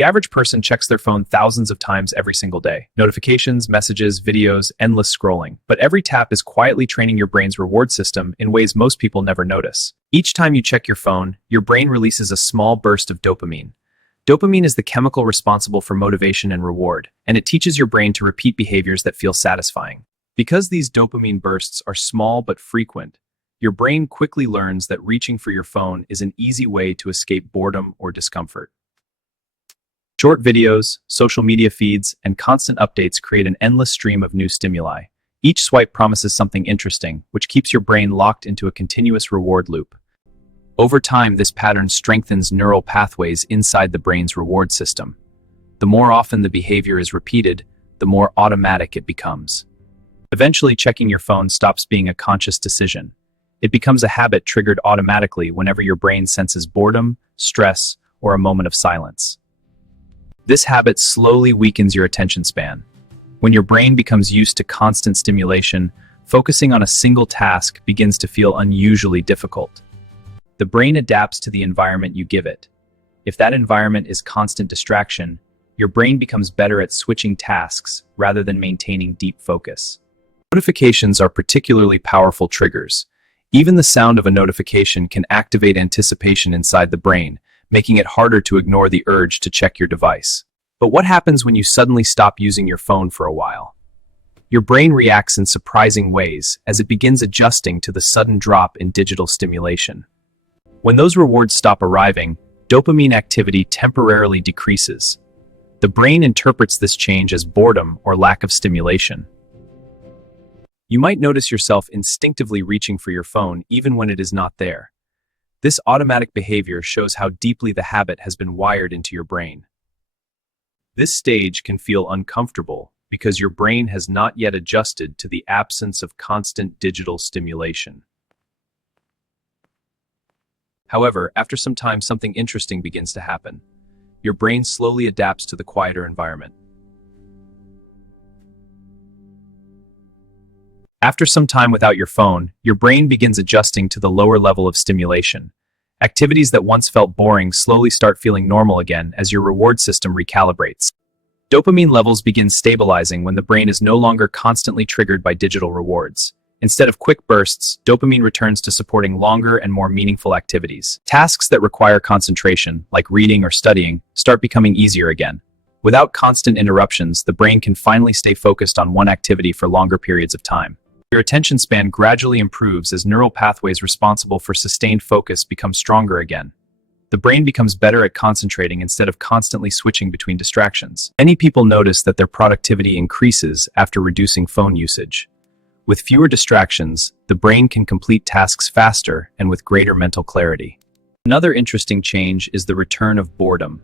The average person checks their phone thousands of times every single day. Notifications, messages, videos, endless scrolling. But every tap is quietly training your brain's reward system in ways most people never notice. Each time you check your phone, your brain releases a small burst of dopamine. Dopamine is the chemical responsible for motivation and reward, and it teaches your brain to repeat behaviors that feel satisfying. Because these dopamine bursts are small but frequent, your brain quickly learns that reaching for your phone is an easy way to escape boredom or discomfort. Short videos, social media feeds, and constant updates create an endless stream of new stimuli. Each swipe promises something interesting, which keeps your brain locked into a continuous reward loop. Over time, this pattern strengthens neural pathways inside the brain's reward system. The more often the behavior is repeated, the more automatic it becomes. Eventually, checking your phone stops being a conscious decision. It becomes a habit triggered automatically whenever your brain senses boredom, stress, or a moment of silence. This habit slowly weakens your attention span. When your brain becomes used to constant stimulation, focusing on a single task begins to feel unusually difficult. The brain adapts to the environment you give it. If that environment is constant distraction, your brain becomes better at switching tasks rather than maintaining deep focus. Notifications are particularly powerful triggers. Even the sound of a notification can activate anticipation inside the brain, making it harder to ignore the urge to check your device. But what happens when you suddenly stop using your phone for a while? Your brain reacts in surprising ways as it begins adjusting to the sudden drop in digital stimulation. When those rewards stop arriving, dopamine activity temporarily decreases. The brain interprets this change as boredom or lack of stimulation. You might notice yourself instinctively reaching for your phone even when it is not there. This automatic behavior shows how deeply the habit has been wired into your brain. This stage can feel uncomfortable because your brain has not yet adjusted to the absence of constant digital stimulation. However, after some time, something interesting begins to happen. Your brain slowly adapts to the quieter environment. After some time without your phone, your brain begins adjusting to the lower level of stimulation. Activities that once felt boring slowly start feeling normal again as your reward system recalibrates. Dopamine levels begin stabilizing when the brain is no longer constantly triggered by digital rewards. Instead of quick bursts, dopamine returns to supporting longer and more meaningful activities. Tasks that require concentration, like reading or studying, start becoming easier again. Without constant interruptions, the brain can finally stay focused on one activity for longer periods of time. Your attention span gradually improves as neural pathways responsible for sustained focus become stronger again. The brain becomes better at concentrating instead of constantly switching between distractions. Many people notice that their productivity increases after reducing phone usage. With fewer distractions, the brain can complete tasks faster and with greater mental clarity. Another interesting change is the return of boredom.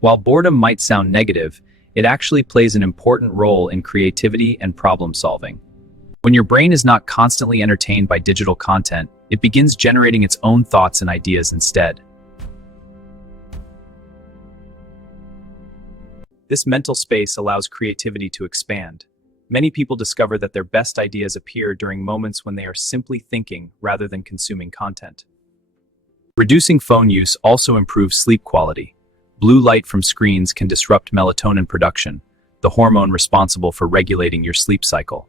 While boredom might sound negative, it actually plays an important role in creativity and problem solving. When your brain is not constantly entertained by digital content, it begins generating its own thoughts and ideas instead. This mental space allows creativity to expand. Many people discover that their best ideas appear during moments when they are simply thinking rather than consuming content. Reducing phone use also improves sleep quality. Blue light from screens can disrupt melatonin production, the hormone responsible for regulating your sleep cycle.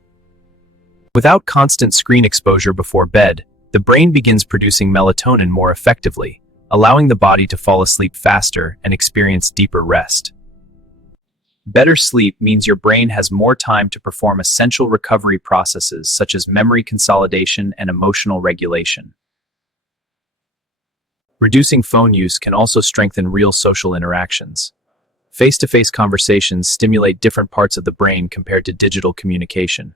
Without constant screen exposure before bed, the brain begins producing melatonin more effectively, allowing the body to fall asleep faster and experience deeper rest. Better sleep means your brain has more time to perform essential recovery processes such as memory consolidation and emotional regulation. Reducing phone use can also strengthen real social interactions. Face-to-face conversations stimulate different parts of the brain compared to digital communication.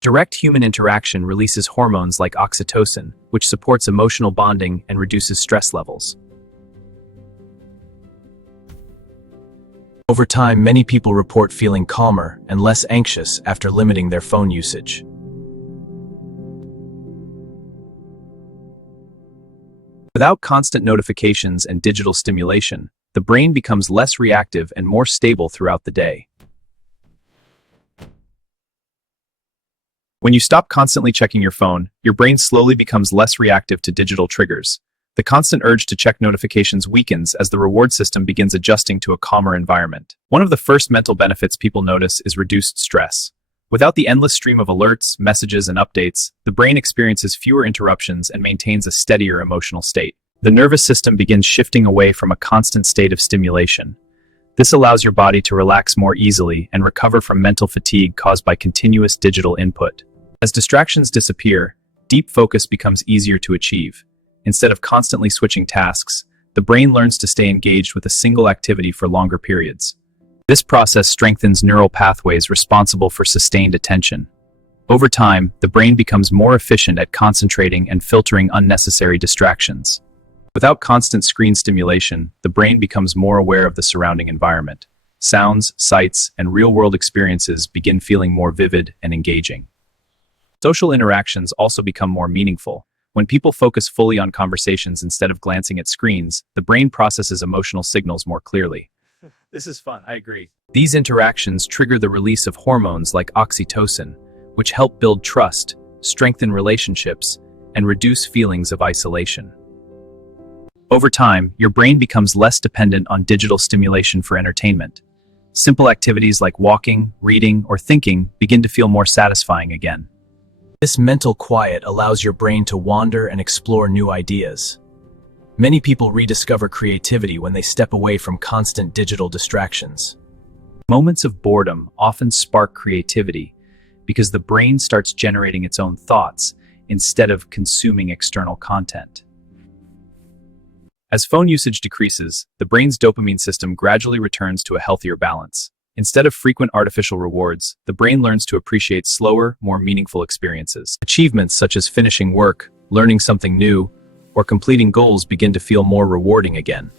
Direct human interaction releases hormones like oxytocin, which supports emotional bonding and reduces stress levels. Over time, many people report feeling calmer and less anxious after limiting their phone usage. Without constant notifications and digital stimulation, the brain becomes less reactive and more stable throughout the day. When you stop constantly checking your phone, your brain slowly becomes less reactive to digital triggers. The constant urge to check notifications weakens as the reward system begins adjusting to a calmer environment. One of the first mental benefits people notice is reduced stress. Without the endless stream of alerts, messages, and updates, the brain experiences fewer interruptions and maintains a steadier emotional state. The nervous system begins shifting away from a constant state of stimulation. This allows your body to relax more easily and recover from mental fatigue caused by continuous digital input. As distractions disappear, deep focus becomes easier to achieve. Instead of constantly switching tasks, the brain learns to stay engaged with a single activity for longer periods. This process strengthens neural pathways responsible for sustained attention. Over time, the brain becomes more efficient at concentrating and filtering unnecessary distractions. Without constant screen stimulation, the brain becomes more aware of the surrounding environment. Sounds, sights, and real-world experiences begin feeling more vivid and engaging. Social interactions also become more meaningful. When people focus fully on conversations instead of glancing at screens, the brain processes emotional signals more clearly. This is fun, I agree. These interactions trigger the release of hormones like oxytocin, which help build trust, strengthen relationships, and reduce feelings of isolation. Over time, your brain becomes less dependent on digital stimulation for entertainment. Simple activities like walking, reading, or thinking begin to feel more satisfying again. This mental quiet allows your brain to wander and explore new ideas. Many people rediscover creativity when they step away from constant digital distractions. Moments of boredom often spark creativity because the brain starts generating its own thoughts instead of consuming external content. As phone usage decreases, the brain's dopamine system gradually returns to a healthier balance. Instead of frequent artificial rewards, the brain learns to appreciate slower, more meaningful experiences. Achievements such as finishing work, learning something new, or completing goals begin to feel more rewarding again.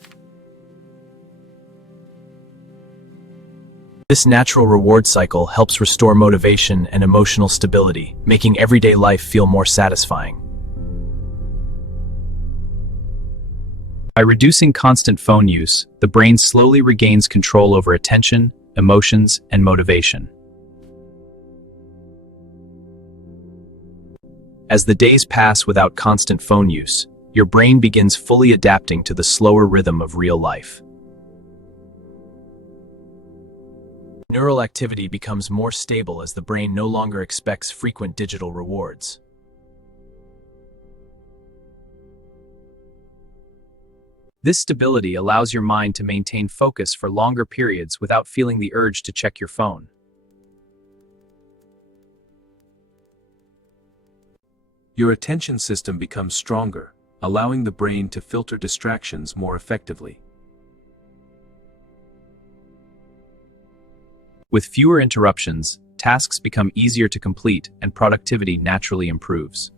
This natural reward cycle helps restore motivation and emotional stability, making everyday life feel more satisfying. By reducing constant phone use, the brain slowly regains control over attention, emotions, and motivation. As the days pass without constant phone use, your brain begins fully adapting to the slower rhythm of real life. Neural activity becomes more stable as the brain no longer expects frequent digital rewards. This stability allows your mind to maintain focus for longer periods without feeling the urge to check your phone. Your attention system becomes stronger, allowing the brain to filter distractions more effectively. With fewer interruptions, tasks become easier to complete and productivity naturally improves.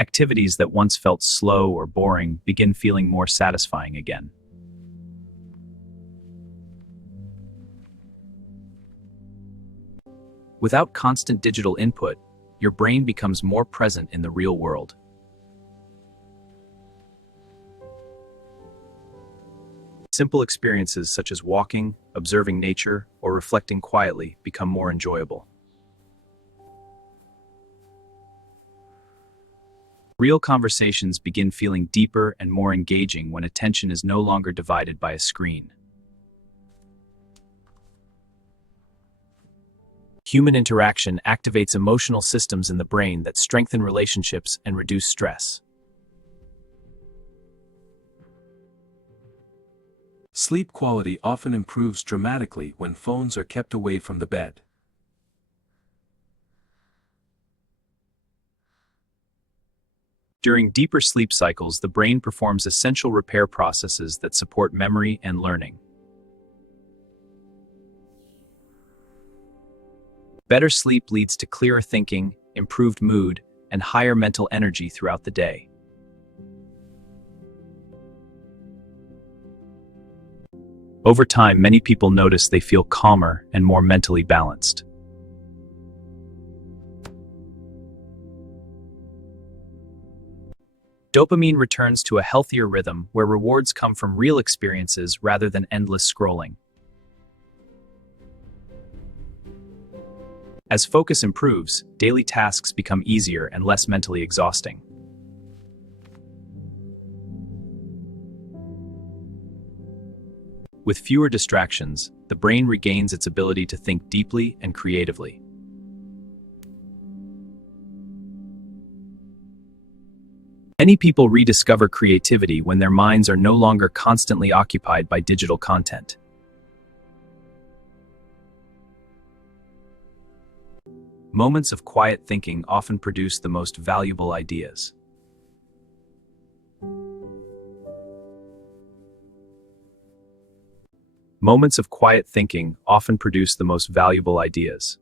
Activities that once felt slow or boring begin feeling more satisfying again. Without constant digital input, your brain becomes more present in the real world. Simple experiences such as walking, observing nature, or reflecting quietly become more enjoyable. Real conversations begin feeling deeper and more engaging when attention is no longer divided by a screen. Human interaction activates emotional systems in the brain that strengthen relationships and reduce stress. Sleep quality often improves dramatically when phones are kept away from the bed. During deeper sleep cycles, the brain performs essential repair processes that support memory and learning. Better sleep leads to clearer thinking, improved mood, and higher mental energy throughout the day. Over time, many people notice they feel calmer and more mentally balanced. Dopamine returns to a healthier rhythm where rewards come from real experiences rather than endless scrolling. As focus improves, daily tasks become easier and less mentally exhausting. With fewer distractions, the brain regains its ability to think deeply and creatively. Many people rediscover creativity when their minds are no longer constantly occupied by digital content. Moments of quiet thinking often produce the most valuable ideas. Moments of quiet thinking often produce the most valuable ideas.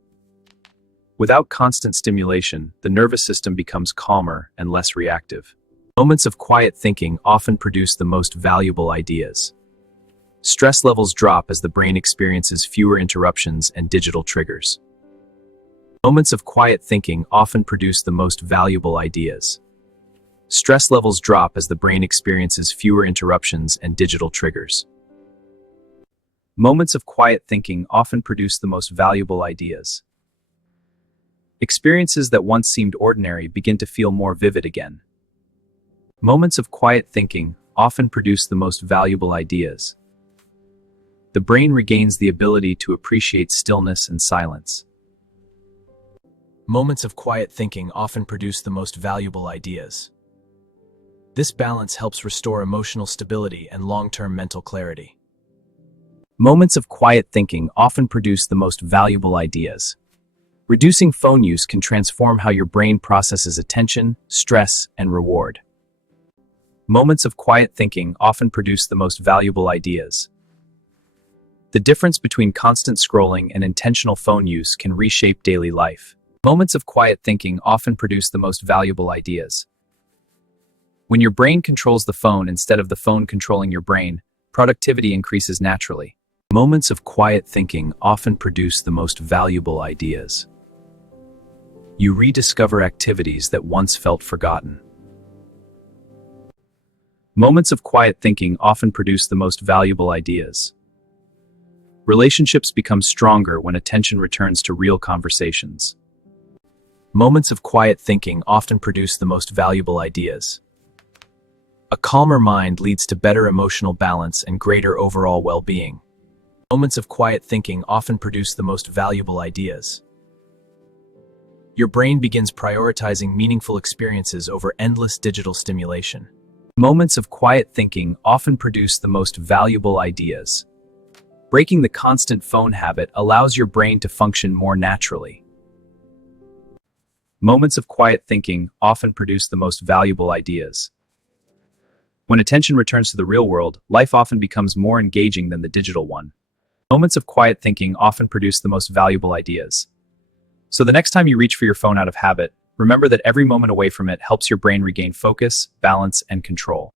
Without constant stimulation, the nervous system becomes calmer and less reactive. Moments of quiet thinking often produce the most valuable ideas. Stress levels drop as the brain experiences fewer interruptions and digital triggers. Moments of quiet thinking often produce the most valuable ideas. Stress levels drop as the brain experiences fewer interruptions and digital triggers. Moments of quiet thinking often produce the most valuable ideas. Experiences that once seemed ordinary begin to feel more vivid again. Moments of quiet thinking often produce the most valuable ideas. The brain regains the ability to appreciate stillness and silence. Moments of quiet thinking often produce the most valuable ideas. This balance helps restore emotional stability and long-term mental clarity. Moments of quiet thinking often produce the most valuable ideas. Reducing phone use can transform how your brain processes attention, stress, and reward. Moments of quiet thinking often produce the most valuable ideas. The difference between constant scrolling and intentional phone use can reshape daily life. Moments of quiet thinking often produce the most valuable ideas. When your brain controls the phone instead of the phone controlling your brain, productivity increases naturally. Moments of quiet thinking often produce the most valuable ideas. You rediscover activities that once felt forgotten. Moments of quiet thinking often produce the most valuable ideas. Relationships become stronger when attention returns to real conversations. Moments of quiet thinking often produce the most valuable ideas. A calmer mind leads to better emotional balance and greater overall well-being. Moments of quiet thinking often produce the most valuable ideas. Your brain begins prioritizing meaningful experiences over endless digital stimulation. Moments of quiet thinking often produce the most valuable ideas. Breaking the constant phone habit allows your brain to function more naturally. Moments of quiet thinking often produce the most valuable ideas. When attention returns to the real world, life often becomes more engaging than the digital one. Moments of quiet thinking often produce the most valuable ideas. So the next time you reach for your phone out of habit, remember that every moment away from it helps your brain regain focus, balance, and control.